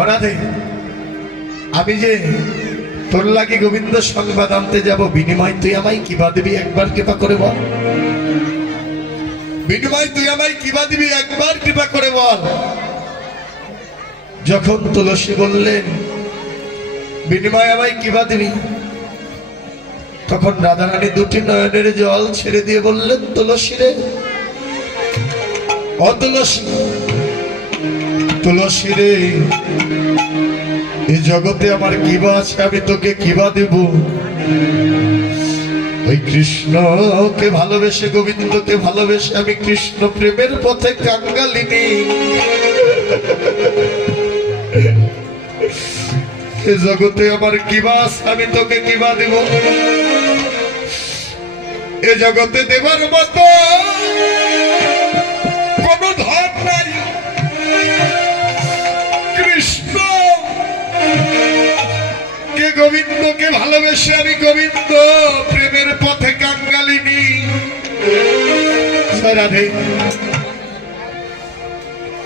অনাথে আমি যে তোর লাগি গোবিন্দ সংবাদ আনতে যাব, বিনিময় তুই আমায় কিবা দিবি একবার কৃপা করে বল। বিনিময় তুই আমায় কিবা দিবি একবার কৃপা করে বল। যখন তুলসী বললেন বিনিময় আমায় কিবা দিবি, তখন রাধারানী দুটি নয়নের জল ছেড়ে দিয়ে বললেন, তুলসী রে, ও তুলসী, তুলসী রে, এই জগতে আমার কিবা আছে, আমি তোকে কিবা দেব? ওই কৃষ্ণকে ভালোবেসে, গোবিন্দকে ভালোবেসে আমি কৃষ্ণ প্রেমের পথে কাঙ্গালিনী। এ জগতে আমার কিবা আছে, আমি তোকে কিবা দেব? এ জগতে দেবার মতো কোন ধন নাই। কৃষ্ণ কে গোবিন্দকে ভালোবেসে আমি গোবিন্দ প্রেমের পথে কাঙ্গালিনী। রাধে,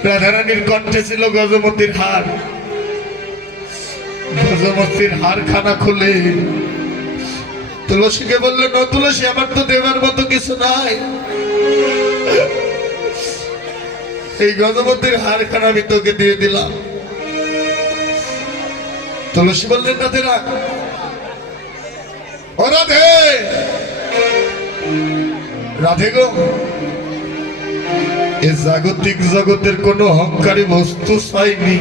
রাধারানীর কণ্ঠে ছিল গজমতির হার। গজমতির হার খানা খুলে তুলসীকে বললো, ন তুলসী, আমার তো দেবার মতো কিছু নাই, এই গজমতির হার খানা আমি তোকে দিয়ে দিলাম। তুলসী বললেন, রাধে রাখ, ও রাধে, রাধে গো, এ জাগতিক জগতের কোন অহংকারী বস্তু চাইনি,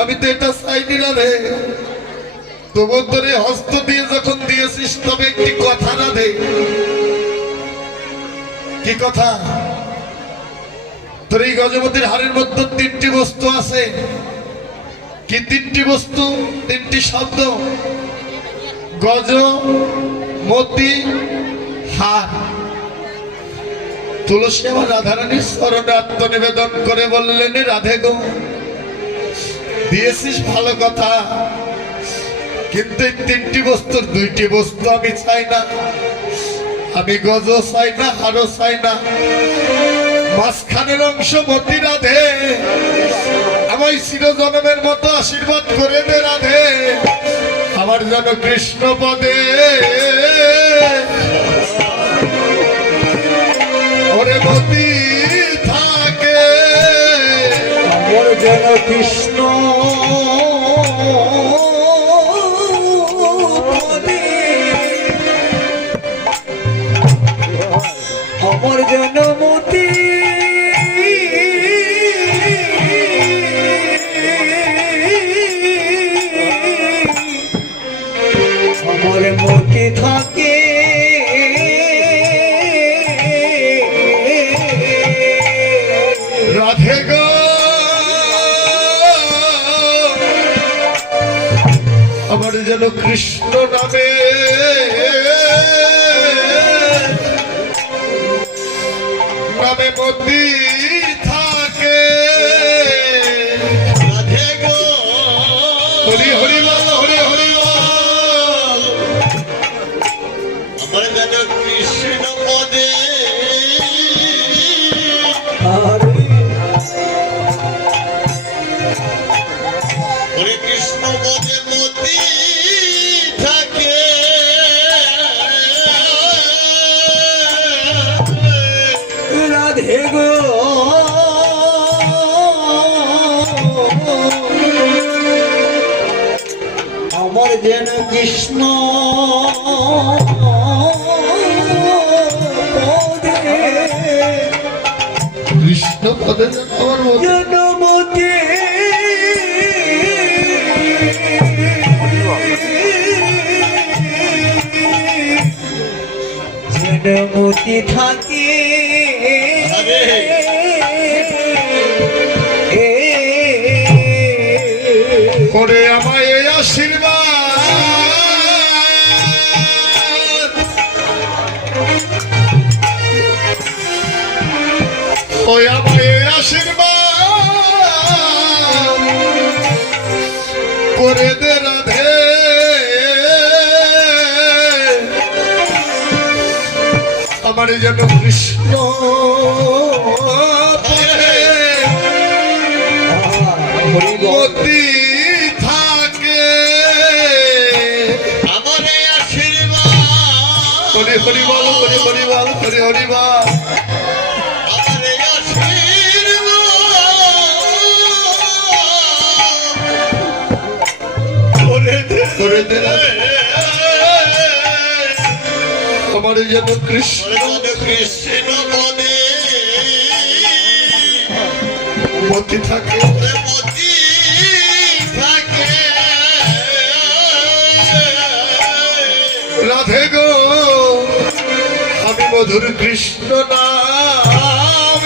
আমি তো এটা চাইনি রাধে। তবু তোরে হস্ত দিয়ে যখন দিয়েছিস, তবে একটি কথা রাধে। কি কথা? তোর এই গজমতির হারের মধ্যে তিনটি বস্তু আছে। কি তিনটি বস্তু? তিনটি শব্দ, গজ, মতি, হার। তুলসী আমার রাধারানীর চরণে আত্মনিবেদন করে বললেন, রাধে গো, দিয়েছিস ভালো কথা, কিন্তু এই তিনটি বস্তুর দুইটি বস্তু আমি চাই না। আমি গজ চাই না, হারও চাই না, মাঝখানের অংশ মতি। রাধে, আমায় চিরজনমের মতো আশীর্বাদ করে দে রাধে, আমার যেন কৃষ্ণ পদে ওরে মতি থাকে, আমার যেন কৃষ্ণ পদে, আমার যেন মতি থাকে। রাধে গো, আমার যেন কৃষ্ণ নামে নামে মতি থাকে। রাধে গো, হরি হরি বল, হরি হরি বল, আমার যেন কৃষ্ণ পদে হরে কৃষ্ণ পদে মতি থাকে। রাধে গো, আমার যেন কৃষ্ণ কৃষ্ণ পদে আমার জনমতি জনমতি থাকে। করে আমায় এই আশীর্বাদ, ওই আমায় এই আশীর্বাদ করে দে রাধে, আমার আমার যেন কৃষ্ণ মতি থাকে আমার আশীর্বাদ হরি হরি বল হরি হরি বল হরি হরি বল করে দে আমার যেন কৃষ্ণ কৃষ্ণ পদে মতি থাকে মতি থাকে রাধে গো আমি মধুর কৃষ্ণ নাম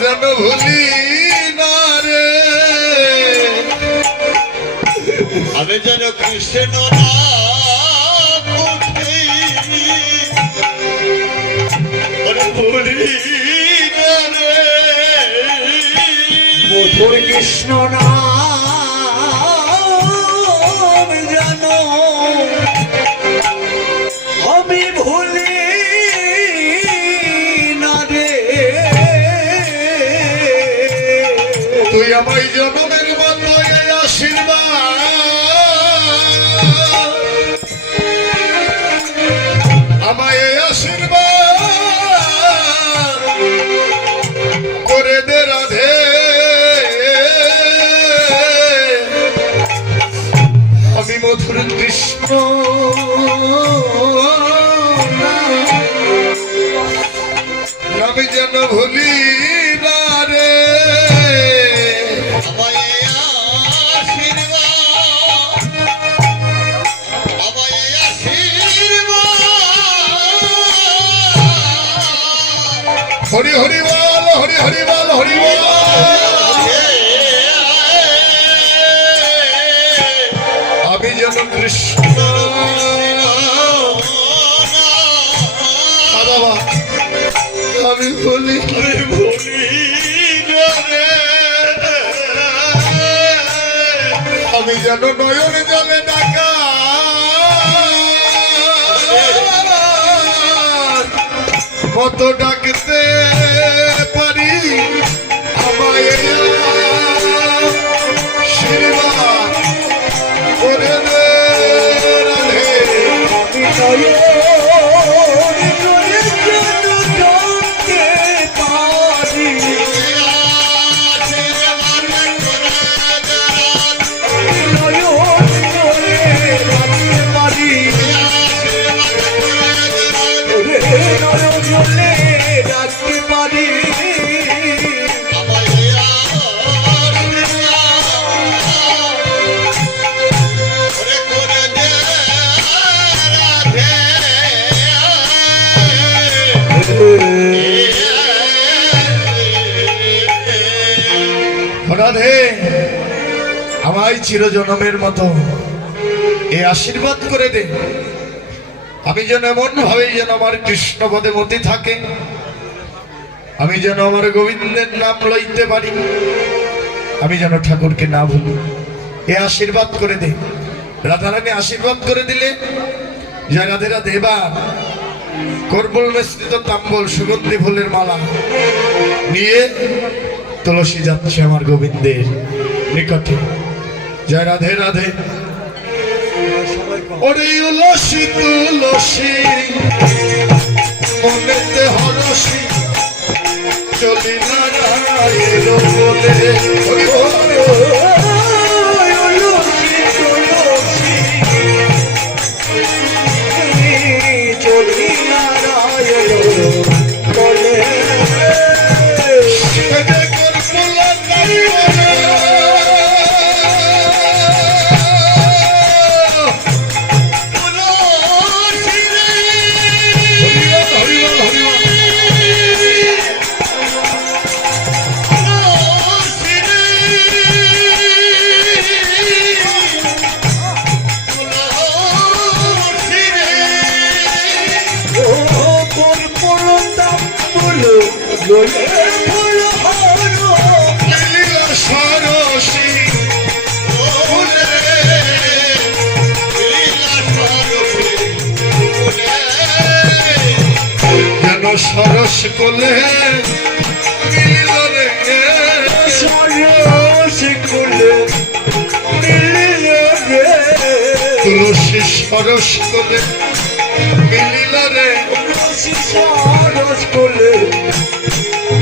যেন ভুলি না রে আমি যেন কৃষ্ণ নাম উঠি ভুলি না রে মধুর কৃষ্ণ নাম যেন আমি ভুলি না রে তুই আমায় জনমের মতো এই আশীর্বাদ আমায় এই আশীর্বাদ করে দে রাধে আমি মধুর কৃষ্ণ আমি যেন ভুলি না রে হরি হরি বল হরি হরি বল হরি বল আমি যেন কৃষ্ণ বাবা আমি বলি আমি যেন নয়ন জলে ডাকা কত ডাকতে পারি আমায় আশীর্বাদ করে দে রাধে ডাকতে পারি রাধে আমায় চিরজনমের মতো এই আশীর্বাদ করে দে আমি যেন এমন ভাবে যেন আমার কৃষ্ণ পদে মতি থাকে আমি যেন আমার গোবিন্দের নাম লইতে পারি আমি যেন ঠাকুরকে না ভুলি এ আশীর্বাদ করে দে রাধারানী আশীর্বাদ করে দিলে জয় রাধে রাধে এবার করবল মিশ্রিত তাম্বল সুগন্ধি ফুলের মালা নিয়ে তুলসী যাচ্ছে আমার গোবিন্দের নিকটে জয় রাধে রাধে ওরে উলসী তুলসী মনেতে হরসী চলি নারায়ণ বলে হরি বল চলি নারায়ণ বলে সরস কোলে মিলিল রে সরস কোলে মিলিল রে তুলসী সরস কোলে মিলিল রে তুলসী সরস কোলে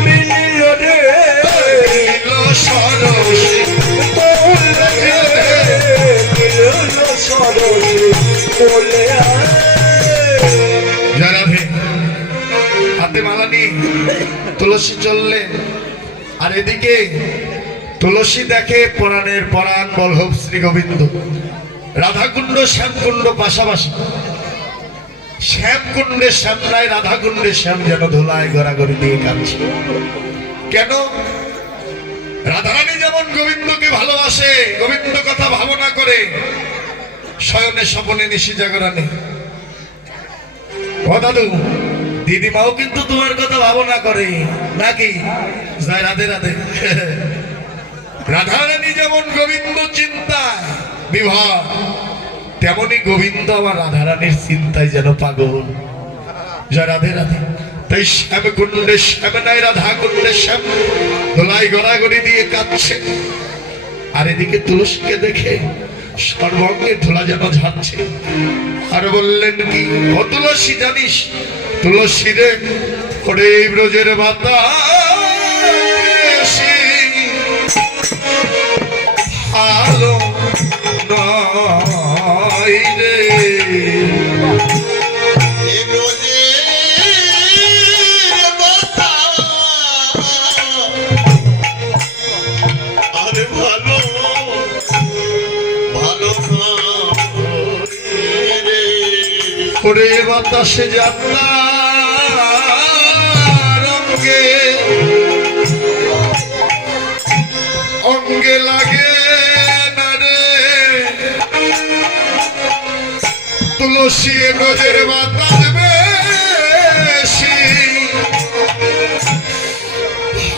মিলিল রে মিলিল সরস কোলে মিলিল সরস কোলে রাধে হাতে মালা নিয়ে তুলসী চললে আর এদিকে তুলসী দেখে পরাণের পরাণ বল্লভ শ্রী গোবিন্দ রাধাকুণ্ড শ্যামকুণ্ড পাশাপাশি শ্যামকুণ্ডে শ্যামরায় রাধাকুণ্ডে শ্যাম যেন ধোলায় গড়াগড়ি দিয়ে কাঁদছে কেন রাধারানী যেমন গোবিন্দকে ভালোবাসে গোবিন্দ কথা ভাবনা করে শয়নে স্বপনে নিশি জাগরণে ও দাদু দিদিমাও কিন্তু তোমার কথা ভাবনা করে নাকি জয় রাধে রাধে রাধারানী যেমন গোবিন্দ চিন্তায় বিভোর তেমনি গোবিন্দ আমার রাধারানীর চিন্তায় যেন পাগল জয় রাধে রাধে তাই শ্যাম কুণ্ডে শ্যাম নাই রাধা কুণ্ডে শ্যাম ধোলাই গড়াগড়ি দিয়ে কাঁদছে আর এদিকে তুলসীকে দেখে সর্বঙ্গে ধুলা যেন ঝাড়ছে আর বললেন কি ও তুলসী জানিস তুলসী রে ওরে এই ব্রজের বাতাসি ভালো নয় রে এ ব্রজের বাতাস আরে ভালো ভালো নয় রে। ওরে বাতাসে যাত্রা রঙ্গে অঙ্গে লাগে না রে তুলসী ব্রজের বাতাস বেশি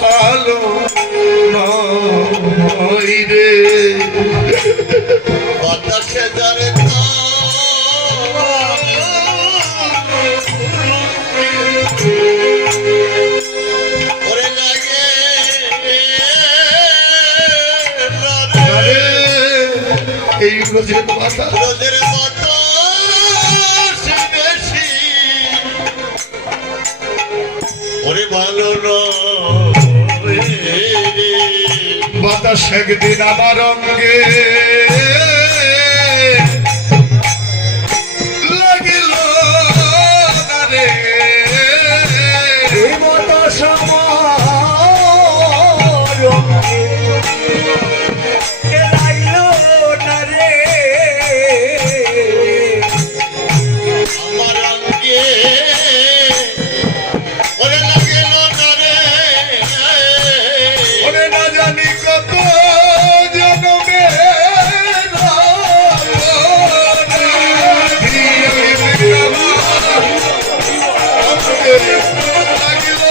ভালো নয় রে বাতাসে যারে ওরে লাগে আরে এই ব্রজের বাতাস রোদের মতো বেশি ওরে ভালো নয় রে। বাতাস একদিন আমার অঙ্গে লাগিল না রে বাতাস আমার অঙ্গে লাগলো না রে আমার অঙ্গে ওরে লাগিল না রে। ওরে না জানি কত জনমে লাগিল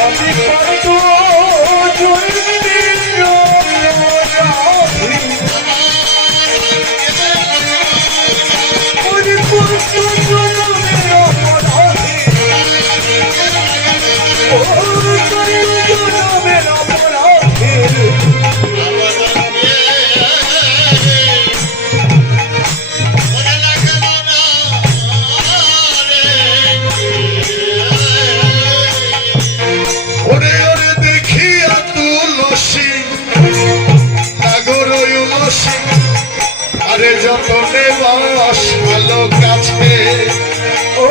আমি কত জন্মের রাধি ওরে কত জন্মের রাধি ও কত জন্মের রাধি আমার অঙ্গে ওরে লাগিল না রে। ওরে ওরে দেখিয়া তুলসী নাগর উলসী আরে যতনে বসালো কাছে ও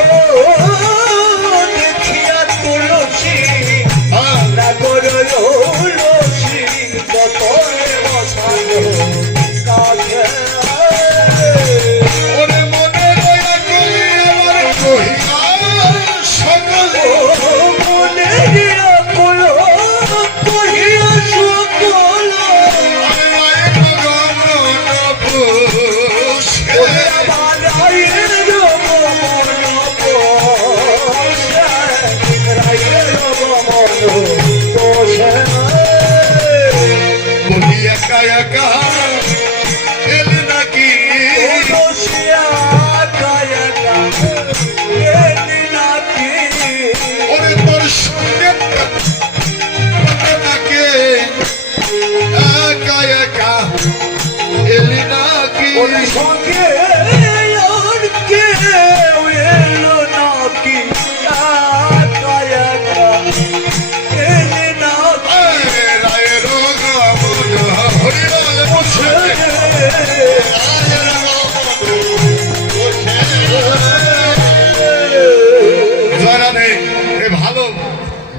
দেখিয়া তুলসী হ্যাঁ, নাগর তুলসী কতরে বসালো কাছে ওরে মনে রয়া কলি আমার কহিয়া সকলে ও মনে দিয়া কুলো কহিয়া সকল আমি মায়ের গমন পুষে ওরে আমার সঙ্গে আর কেউ এলো নাকি একা একা এলে না রায়ের মন হরিলাল বসে রাজের মধু জয়রাধে এ ভালো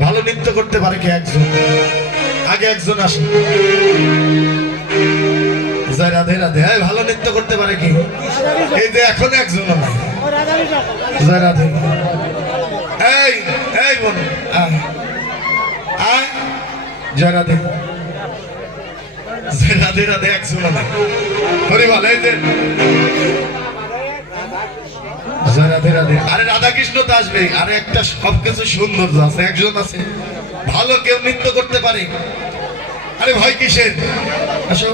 ভালো নৃত্য করতে পারে কি একজন আগে একজন আসে জয় রাধে রাধে এই ভালো নৃত্য করতে পারে কি এই যে এখন একজন নাই জয় রাধে এই এই বোন আয় আয় জয় রাধে জয় রাধে রাধে একজন নাই হরি বল এই যে জয় রাধে রাধে আরে রাধা কৃষ্ণ তো আসবে আরে একটা সবকিছু সুন্দর আছে একজন আছে ভালো কেউ নৃত্য করতে পারে আরে ভয় কিসের আসো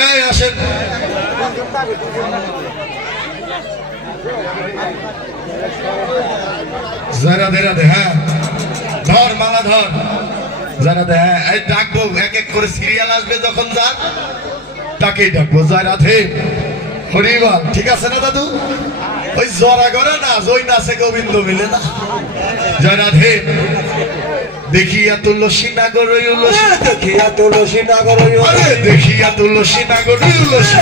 এই আসেন জয় রাধে রাধে হ্যাঁ ধর মালা ধর জয় রাধে হ্যাঁ এই ডাকবো এক এক করে সিরিয়াল আসবে যখন যার তাকেই ডাকবো জয় রাধে হরিবল ঠিক আছে না দাদু ওই জরা করে না জয় নাচে গোবিন্দ মিলে না জয় রাধে দেখিয়া তুলসী নাগর উলসী দেখিয়া তুলসী নাগর আরে দেখিয়া তুলসী নাগর উলসী